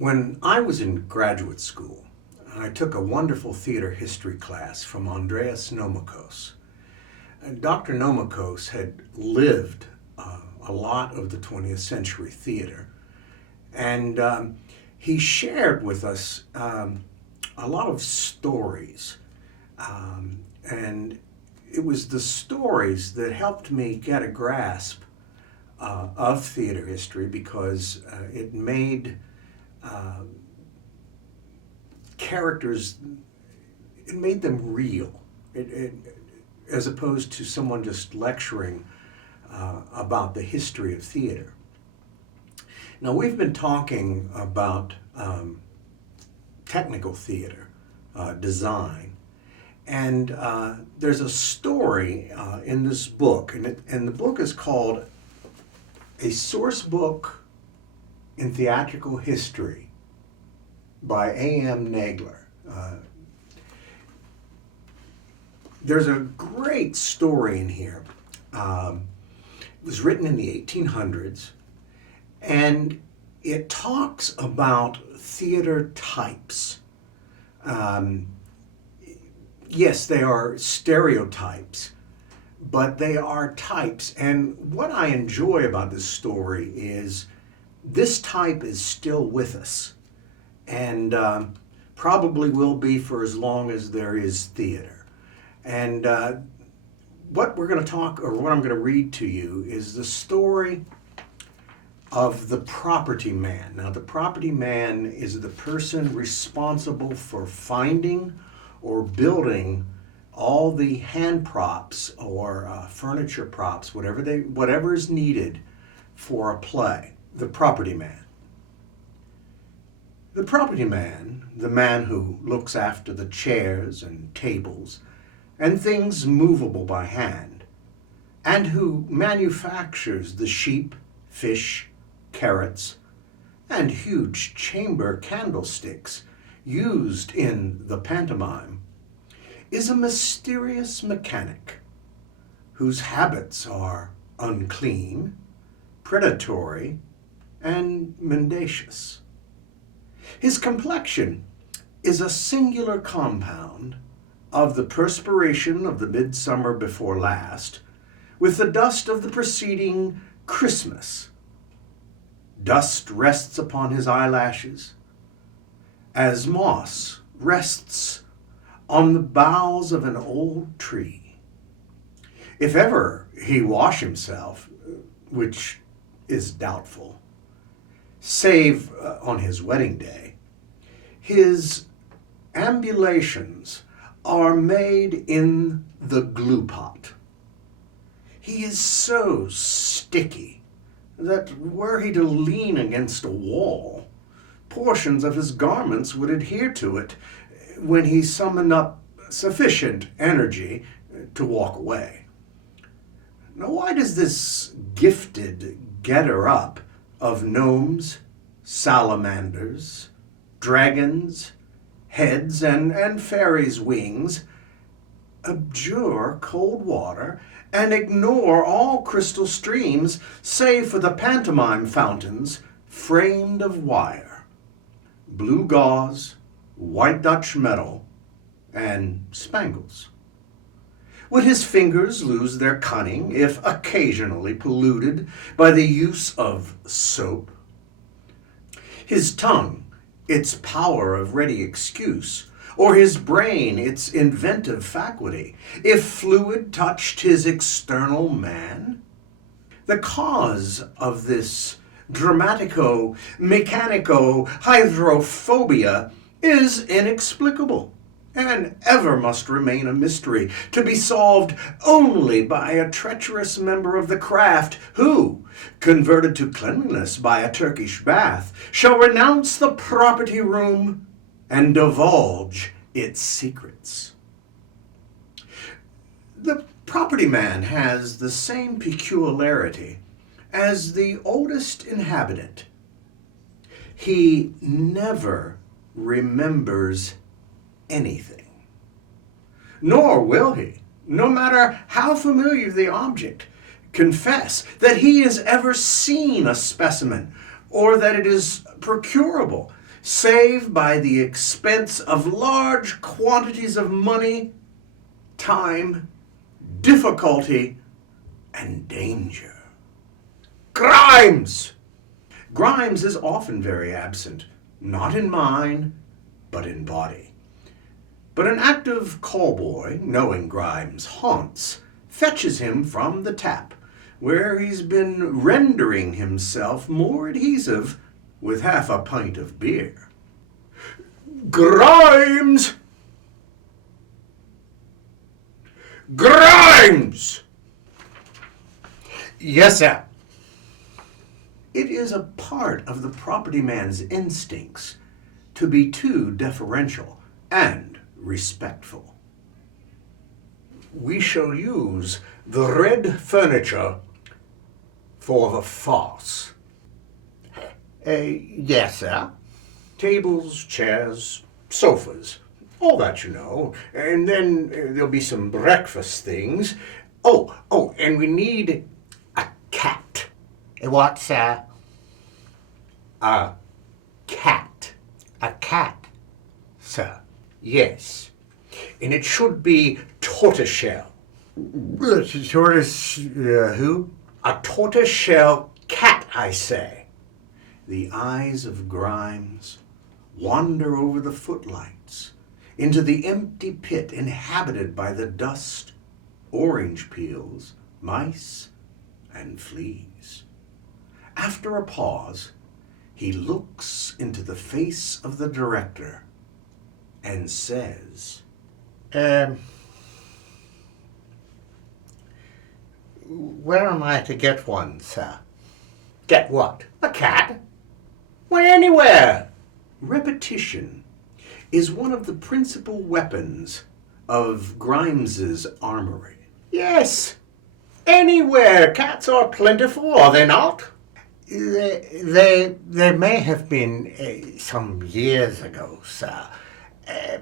When I was in graduate school, I took a wonderful theater history class from Andreas Nomikos. And Dr. Nomikos had lived a lot of the 20th century theater, and he shared with us a lot of stories. And it was the stories that helped me get a grasp of theater history because it made characters, it made them real, as opposed to someone just lecturing about the history of theater. Now, we've been talking about technical theater design, and there's a story in this book, and the book is called A Source Book in Theatrical History by A.M. Nagler. There's a great story in here. It was written in the 1800s, and it talks about theater types. Yes, they are stereotypes, but they are types. And what I enjoy about this story is this type is still with us, and probably will be for as long as there is theater. And what we're going to talk, or what I'm going to read to you, is the story of the property man. Now, the property man is the person responsible for finding or building all the hand props or furniture props, whatever is needed for a play. The property man. The property man, the man who looks after the chairs and tables and things movable by hand, and who manufactures the sheep, fish, carrots, and huge chamber candlesticks used in the pantomime, is a mysterious mechanic whose habits are unclean, predatory, and mendacious. His complexion is a singular compound of the perspiration of the midsummer before last with the dust of the preceding Christmas. Dust rests upon his eyelashes as moss rests on the boughs of an old tree. If ever he wash himself, which is doubtful, save on his wedding day, his ambulations are made in the glue pot. He is so sticky that were he to lean against a wall, portions of his garments would adhere to it when he summoned up sufficient energy to walk away. Now, why does this gifted getter-up of gnomes, salamanders, dragons, heads, and fairies' wings abjure cold water and ignore all crystal streams save for the pantomime fountains framed of wire, blue gauze, white Dutch metal, and spangles? Would his fingers lose their cunning if occasionally polluted by the use of soap? His tongue, its power of ready excuse, or his brain, its inventive faculty, if fluid touched his external man? The cause of this dramatico-mechanico-hydrophobia is inexplicable, and ever must remain a mystery, to be solved only by a treacherous member of the craft who, converted to cleanliness by a Turkish bath, shall renounce the property room and divulge its secrets. The property man has the same peculiarity as the oldest inhabitant. He never remembers anything. Nor will he, no matter how familiar the object, confess that he has ever seen a specimen or that it is procurable. save by the expense of large quantities of money, time, difficulty, and danger. Grimes! Grimes is often very absent, not in mind, but in body. But an active callboy, knowing Grimes' haunts, fetches him from the tap, where he's been rendering himself more adhesive with half a pint of beer. Grimes! Grimes! Yes, sir. It is a part of the property man's instincts to be too deferential and respectful. We shall use the red furniture for the farce. Yes, sir. Tables, chairs, sofas, all that you know. And then there'll be some breakfast things. Oh, and we need a cat. What, sir? A cat. A cat, sir. Yes. And it should be tortoiseshell. Tortoise, who? A tortoiseshell cat, I say. The eyes of Grimes wander over the footlights into the empty pit inhabited by the dust, orange peels, mice, and fleas. After a pause, he looks into the face of the director and says, Where am I to get one, sir? Get what? A cat? Why, anywhere. Repetition is one of the principal weapons of Grimes's armory. Yes, anywhere. Cats are plentiful, are they not? They may have been some years ago, sir,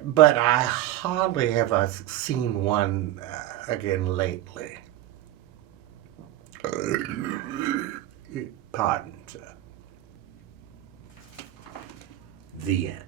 but I hardly ever seen one again lately. Pardon, sir. The end.